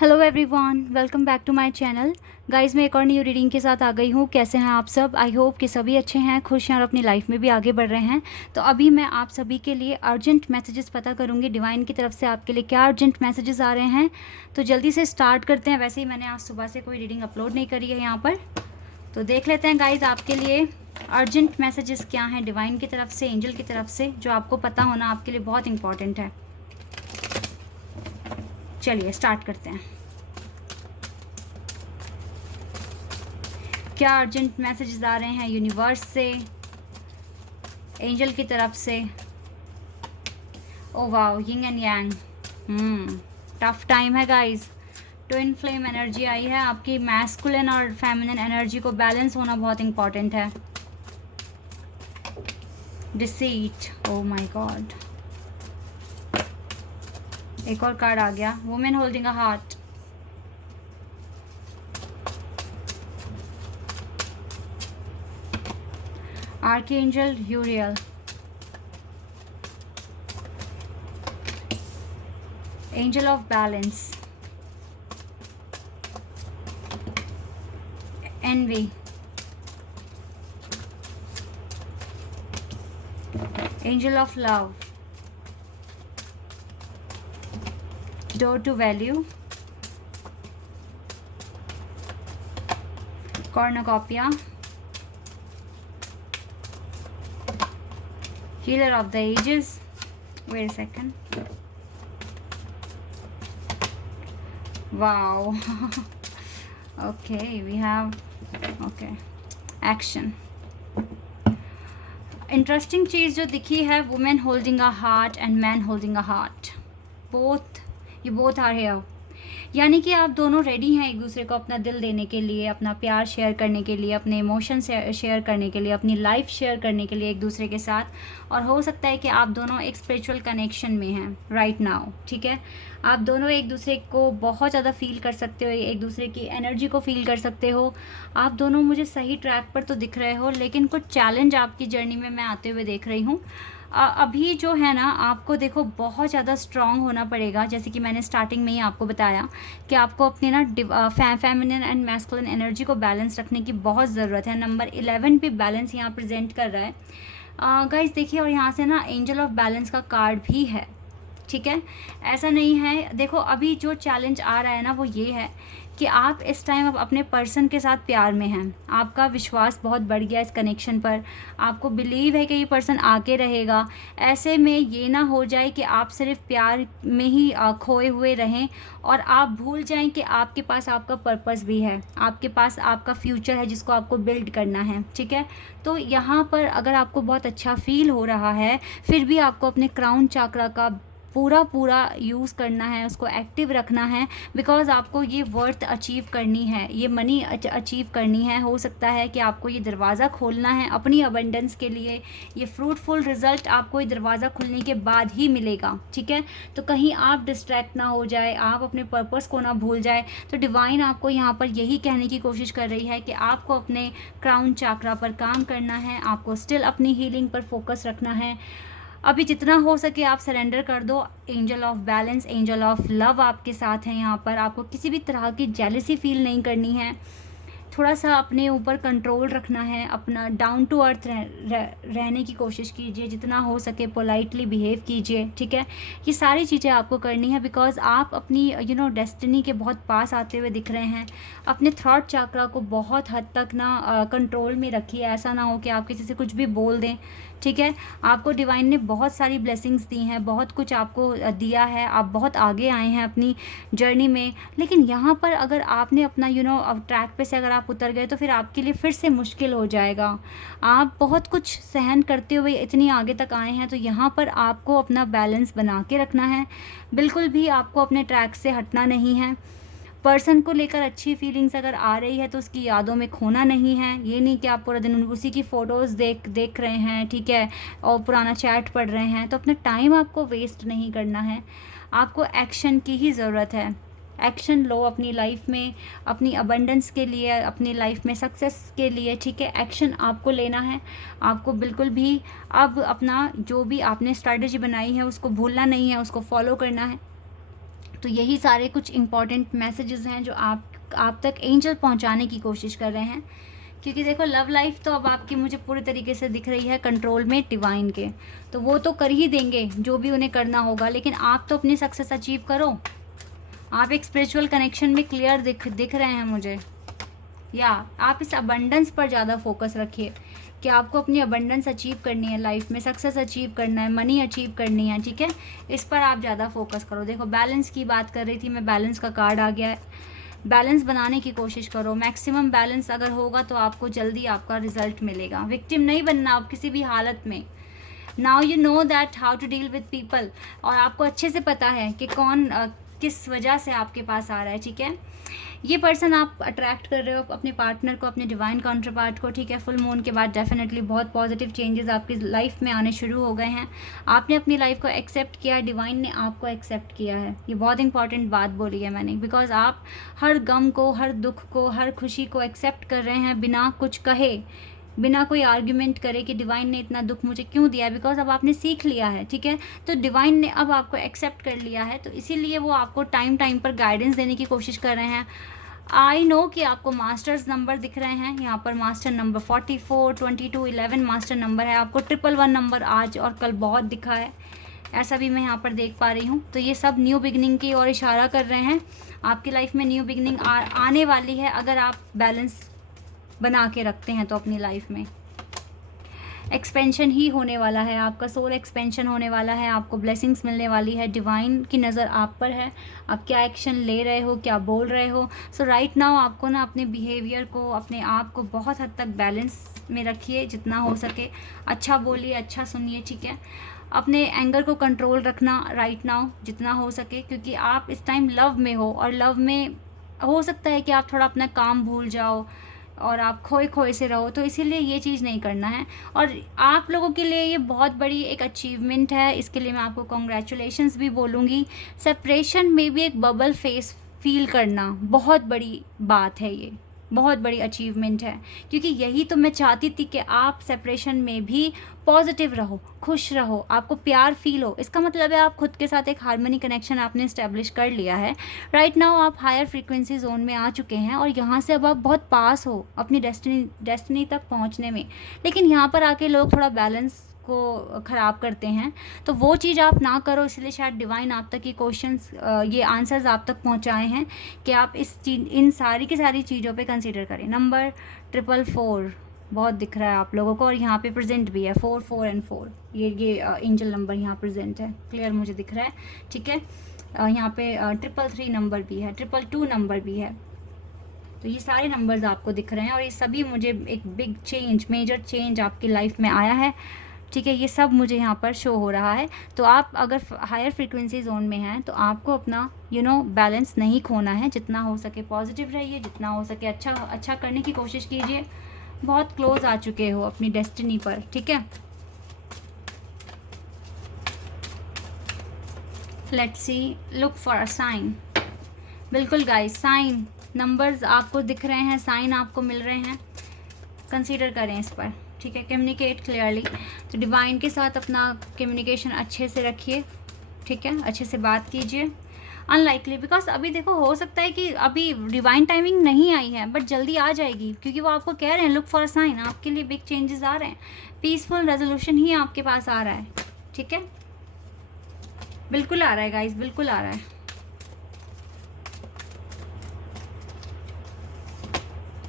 Hello everyone, welcome back to my channel. Guys, मैं एक और न्यू रीडिंग के साथ आ गई हूँ। कैसे हैं आप सब? आई होप कि सभी अच्छे हैं, खुश हैं और अपनी लाइफ में भी आगे बढ़ रहे हैं। तो अभी मैं आप सभी के लिए अर्जेंट मैसेजेस पता करूँगी डिवाइन की तरफ से आपके लिए क्या अर्जेंट मैसेजेस आ रहे हैं। तो जल्दी से स्टार्ट करते हैं। वैसे ही मैंने आज सुबह से कोई रीडिंग अपलोड नहीं करी है यहाँ पर, तो देख लेते हैं गाइज आपके लिए अर्जेंट मैसेजेस क्या हैं डिवाइन की तरफ से, एंजल की तरफ से, जो आपको पता होना आपके लिए बहुत इंपॉर्टेंट है। चलिए स्टार्ट करते हैं। क्या अर्जेंट मैसेजेस आ रहे हैं यूनिवर्स से, एंजल की तरफ से? Oh wow, yin and yang. Tough time है गाइस। ट्विन फ्लेम एनर्जी आई है। आपकी मैस्कुलिन और फेमिनिन एनर्जी को बैलेंस होना बहुत इंपॉर्टेंट है। Deceit, oh my god. एक और कार्ड आ गया, women holding a heart. Archangel Uriel, angel of balance, envy, angel of love, door to value, cornucopia, healer of the ages. Wait a second. Wow. Okay, we have action. Interesting चीज़ जो दिखी है, women holding a heart and man holding a heart, both are here. यानी कि आप दोनों ready हैं एक दूसरे को अपना दिल देने के लिए, अपना प्यार शेयर करने के लिए, अपने इमोशन शेयर करने के लिए, अपनी लाइफ शेयर करने के लिए एक दूसरे के साथ। और हो सकता है कि आप दोनों एक स्पिरिचुअल कनेक्शन में हैं राइट नाउ, ठीक है। आप दोनों एक दूसरे को बहुत ज़्यादा फील कर सकते हो, एक दूसरे की एनर्जी को फील कर सकते हो। आप दोनों मुझे सही ट्रैक पर तो दिख रहे हो, लेकिन कुछ चैलेंज आपकी जर्नी में मैं आते हुए देख रही हूँ। अभी जो है ना, आपको देखो बहुत ज़्यादा स्ट्रांग होना पड़ेगा। जैसे कि मैंने स्टार्टिंग में ही आपको बताया कि आपको अपने ना फेमिनिन एंड मैस्कुलिन एनर्जी को बैलेंस रखने की बहुत ज़रूरत है। नंबर 11 पे बैलेंस यहाँ प्रेजेंट कर रहा है गाइस, देखिए। और यहाँ से ना एंजल ऑफ बैलेंस का कार्ड भी है, ठीक है। ऐसा नहीं है, देखो अभी जो चैलेंज आ रहा है ना वो ये है कि आप इस टाइम अब अपने पर्सन के साथ प्यार में हैं। आपका विश्वास बहुत बढ़ गया इस कनेक्शन पर, आपको बिलीव है कि ये पर्सन आके रहेगा। ऐसे में ये ना हो जाए कि आप सिर्फ प्यार में ही खोए हुए रहें और आप भूल जाएं कि आपके पास आपका पर्पस भी है, आपके पास आपका फ्यूचर है जिसको आपको बिल्ड करना है, ठीक है। तो यहाँ पर अगर आपको बहुत अच्छा फील हो रहा है, फिर भी आपको अपने क्राउन चाक्रा का पूरा यूज़ करना है, उसको एक्टिव रखना है। बिकॉज आपको ये वर्थ अचीव करनी है, ये मनी अचीव करनी है। हो सकता है कि आपको ये दरवाज़ा खोलना है अपनी अबंडेंस के लिए। ये फ्रूटफुल रिजल्ट आपको ये दरवाज़ा खुलने के बाद ही मिलेगा, ठीक है। तो कहीं आप डिस्ट्रैक्ट ना हो जाए, आप अपने पर्पस को ना भूल जाए। तो डिवाइन आपको यहाँ पर यही कहने की कोशिश कर रही है कि आपको अपने क्राउन चाक्रा पर काम करना है, आपको स्टिल अपनी हीलिंग पर फोकस रखना है। अभी जितना हो सके आप सरेंडर कर दो। Angel of balance, angel of love आपके साथ हैं यहाँ पर। आपको किसी भी तरह की जेलसी फील नहीं करनी है। थोड़ा सा अपने ऊपर कंट्रोल रखना है, अपना डाउन टू अर्थ रहने की कोशिश कीजिए, जितना हो सके पोलाइटली बिहेव कीजिए, ठीक है। ये सारी चीज़ें आपको करनी है बिकॉज आप अपनी डेस्टिनी के बहुत पास आते हुए दिख रहे हैं। अपने थॉट चाक्रा को बहुत हद तक ना कंट्रोल में रखिए। ऐसा ना हो कि आप किसी से कुछ भी बोल दें, ठीक है। आपको डिवाइन ने बहुत सारी ब्लेसिंग्स दी हैं, बहुत कुछ आपको दिया है, आप बहुत आगे आए हैं अपनी जर्नी में। लेकिन यहाँ पर अगर आपने अपना अब ट्रैक पे से अगर आप उतर गए तो फिर आपके लिए फिर से मुश्किल हो जाएगा। आप बहुत कुछ सहन करते हुए इतनी आगे तक आए हैं, तो यहाँ पर आपको अपना बैलेंस बना के रखना है। बिल्कुल भी आपको अपने ट्रैक से हटना नहीं है। पर्सन को लेकर अच्छी फीलिंग्स अगर आ रही है तो उसकी यादों में खोना नहीं है। ये नहीं कि आप पूरा दिन उसी की फ़ोटोज़ देख रहे हैं, ठीक है, और पुराना चैट पढ़ रहे हैं। तो अपना टाइम आपको वेस्ट नहीं करना है, आपको एक्शन की ही ज़रूरत है। एक्शन लो अपनी लाइफ में, अपनी अबंडेंस के लिए, अपनी लाइफ में सक्सेस के लिए, ठीक है। एक्शन आपको लेना है। आपको बिल्कुल भी अब अपना जो भी आपने स्ट्रैटेजी बनाई है उसको भूलना नहीं है, उसको फॉलो करना है। तो यही सारे कुछ इम्पॉर्टेंट मैसेजेस हैं जो आप तक एंजल पहुंचाने की कोशिश कर रहे हैं, क्योंकि देखो लव लाइफ तो अब आपकी मुझे पूरी तरीके से दिख रही है कंट्रोल में डिवाइन के, तो वो तो कर ही देंगे जो भी उन्हें करना होगा, लेकिन आप तो अपनी सक्सेस अचीव करो। आप एक स्पिरिचुअल कनेक्शन में क्लियर दिख रहे हैं मुझे, या आप इस अबंडेंस पर ज़्यादा फोकस रखिए कि आपको अपनी अबंडेंस अचीव करनी है लाइफ में, सक्सेस अचीव करना है, मनी अचीव करनी है, ठीक है, इस पर आप ज़्यादा फोकस करो। देखो बैलेंस की बात कर रही थी मैं, बैलेंस का कार्ड आ गया है। बैलेंस बनाने की कोशिश करो, मैक्सिमम बैलेंस अगर होगा तो आपको जल्दी आपका रिजल्ट मिलेगा। विक्टिम नहीं बनना आप किसी भी हालत में। Now you know that how to deal with people, और आपको अच्छे से पता है कि कौन किस वजह से आपके पास आ रहा है, ठीक है। ये पर्सन आप अट्रैक्ट कर रहे हो अपने पार्टनर को, अपने डिवाइन काउंटर पार्ट को, ठीक है। फुल मून के बाद डेफिनेटली बहुत पॉजिटिव चेंजेस आपकी लाइफ में आने शुरू हो गए हैं। आपने अपनी लाइफ को एक्सेप्ट किया, डिवाइन ने आपको एक्सेप्ट किया है। ये बहुत इंपॉर्टेंट बात बोली है मैंने, बिकॉज आप हर गम को, हर दुख को, हर खुशी को एक्सेप्ट कर रहे हैं बिना कुछ कहे, बिना कोई आर्ग्यूमेंट करे कि डिवाइन ने इतना दुख मुझे क्यों दिया, बिकॉज अब आपने सीख लिया है, ठीक है। तो डिवाइन ने अब आपको एक्सेप्ट कर लिया है, तो इसीलिए वो आपको टाइम टाइम पर गाइडेंस देने की कोशिश कर रहे हैं। आई नो कि आपको मास्टर्स नंबर दिख रहे हैं यहाँ पर, मास्टर नंबर 44, 22, 11 मास्टर नंबर है। आपको 111 नंबर आज और कल बहुत दिखा है, ऐसा भी मैं यहाँ पर देख पा रही हूँ। तो ये सब न्यू बिगनिंग की ओर इशारा कर रहे हैं। आपकी लाइफ में न्यू बिगनिंग आने वाली है अगर आप बैलेंस बना के रखते हैं तो अपनी लाइफ में एक्सपेंशन ही होने वाला है, आपका सोल एक्सपेंशन होने वाला है, आपको ब्लेसिंग्स मिलने वाली है। डिवाइन की नज़र आप पर है, आप क्या एक्शन ले रहे हो, क्या बोल रहे हो। सो राइट नाउ आपको ना अपने बिहेवियर को, अपने आप को बहुत हद तक बैलेंस में रखिए जितना हो सके। अच्छा बोलिए, अच्छा सुनिए, ठीक है। अपने एंगर को कंट्रोल रखना राइट नाउ जितना हो सके, क्योंकि आप इस टाइम लव में हो, और लव में हो सकता है कि आप थोड़ा अपना काम भूल जाओ और आप खोए खोए से रहो, तो इसीलिए ये चीज़ नहीं करना है। और आप लोगों के लिए ये बहुत बड़ी एक अचीवमेंट है, इसके लिए मैं आपको कॉन्ग्रेचुलेशंस भी बोलूँगी। सेपरेशन में भी एक बबल फेस फील करना बहुत बड़ी बात है, ये बहुत बड़ी अचीवमेंट है, क्योंकि यही तो मैं चाहती थी कि आप सेपरेशन में भी पॉजिटिव रहो, खुश रहो, आपको प्यार फील हो। इसका मतलब है आप खुद के साथ एक हार्मनी कनेक्शन आपने इस्टेब्लिश कर लिया है। राइट नाउ आप हायर फ्रीक्वेंसी जोन में आ चुके हैं, और यहाँ से अब आप बहुत पास हो अपनी डेस्टिनी तक पहुँचने में। लेकिन यहाँ पर आके लोग थोड़ा बैलेंस को ख़राब करते हैं, तो वो चीज़ आप ना करो। इसलिए शायद डिवाइन आप तक ये क्वेश्चंस, ये आंसर्स आप तक पहुंचाए हैं कि आप इन सारी की सारी चीज़ों पे कंसीडर करें। नंबर 444 बहुत दिख रहा है आप लोगों को, और यहाँ पे प्रेजेंट भी है 4, 4 and 4, ये एंजल नंबर यहाँ प्रेजेंट है, क्लियर मुझे दिख रहा है, ठीक है। यहाँ पे 333 नंबर भी है, 222 नंबर भी है। तो ये सारे नंबर्स आपको दिख रहे हैं, और ये सभी मुझे एक बिग चेंज, मेजर चेंज आपकी लाइफ में आया है, ठीक है। ये सब मुझे यहाँ पर शो हो रहा है। तो आप अगर हायर फ्रीक्वेंसी जोन में हैं तो आपको अपना बैलेंस नहीं खोना है। जितना हो सके पॉजिटिव रहिए, जितना हो सके अच्छा करने की कोशिश कीजिए। बहुत क्लोज आ चुके हो अपनी डेस्टिनी पर, ठीक है। Let's see, look for a sign. बिल्कुल गाइस, साइन नंबर्स आपको दिख रहे हैं, साइन आपको मिल रहे हैं, कंसीडर करें इस पर, ठीक है। कम्युनिकेट क्लियरली, तो डिवाइन के साथ अपना कम्युनिकेशन अच्छे से रखिए, ठीक है, अच्छे से बात कीजिए। अनलाइकली, बिकॉज अभी देखो हो सकता है कि अभी डिवाइन टाइमिंग नहीं आई है, बट जल्दी आ जाएगी, क्योंकि वो आपको कह रहे हैं लुक फॉर साइन, आपके लिए बिग चेंजेस आ रहे हैं, पीसफुल रेजोल्यूशन ही आपके पास आ रहा है, ठीक है। बिल्कुल आ रहा है गाइज, बिल्कुल आ रहा है।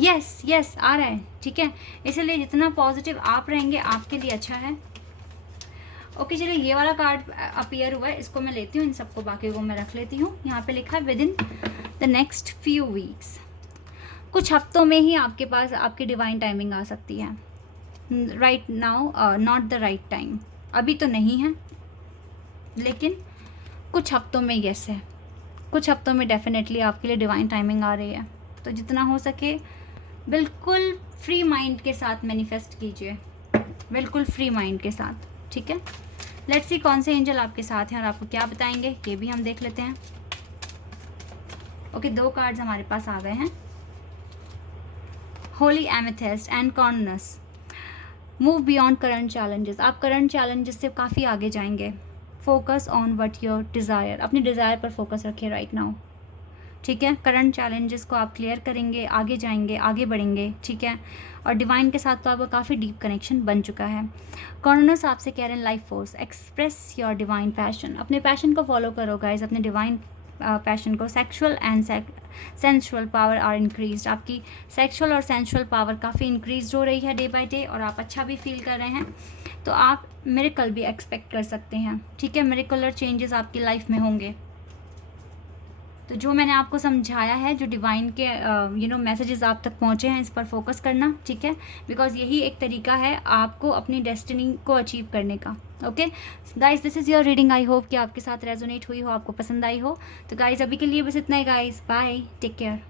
यस आ रहा है, ठीक है। इसलिए जितना पॉजिटिव आप रहेंगे आपके लिए अच्छा है। ओके चलिए, ये वाला कार्ड अपीयर हुआ है, इसको मैं लेती हूँ, इन सबको बाकी को मैं रख लेती हूँ। यहाँ पे लिखा है with in the next few weeks, कुछ हफ्तों में ही आपके पास आपकी डिवाइन टाइमिंग आ सकती है। Right now not the right time, अभी तो नहीं है, लेकिन कुछ हफ्तों में यस है, कुछ हफ्तों में डेफिनेटली आपके लिए डिवाइन टाइमिंग आ रही है। तो जितना हो सके बिल्कुल फ्री माइंड के साथ मैनिफेस्ट कीजिए, बिल्कुल फ्री माइंड के साथ, ठीक है। लेट्स सी कौन से एंजल आपके साथ हैं और आपको क्या बताएंगे, ये भी हम देख लेते हैं। ओके, 2 कार्ड्स हमारे पास आ गए हैं। Holy amethyst and corns, move beyond current challenges. आप करंट चैलेंजेस से काफ़ी आगे जाएंगे, focus on what your desire, अपनी डिज़ायर पर फोकस रखिए राइट नाउ, ठीक है। करंट चैलेंजेस को आप क्लियर करेंगे, आगे जाएंगे, आगे बढ़ेंगे, ठीक है। और डिवाइन के साथ तो आपका काफ़ी डीप कनेक्शन बन चुका है। कॉर्नर्स आपसे कह रहे हैं life force, express your divine passion, अपने पैशन को फॉलो करो गाइज, अपने डिवाइन पैशन को। Sexual and sensual power are increase, आपकी सेक्सुअल और सेंसुअल पावर काफ़ी इंक्रीज हो रही है डे बाय डे, और आप अच्छा भी फील कर रहे हैं, तो आप मिरेकल भी एक्सपेक्ट कर सकते हैं, ठीक है। मिरेकुलर चेंजेस आपकी लाइफ में होंगे। तो जो मैंने आपको समझाया है, जो डिवाइन के मैसेजेस आप तक पहुँचे हैं, इस पर फोकस करना, ठीक है, बिकॉज यही एक तरीका है आपको अपनी डेस्टिनी को अचीव करने का। Okay guys, this is your reading. I hope कि आपके साथ रेजोनेट हुई हो, आपको पसंद आई हो। तो गाइज अभी के लिए बस इतना ही गाइज, बाय, टेक केयर।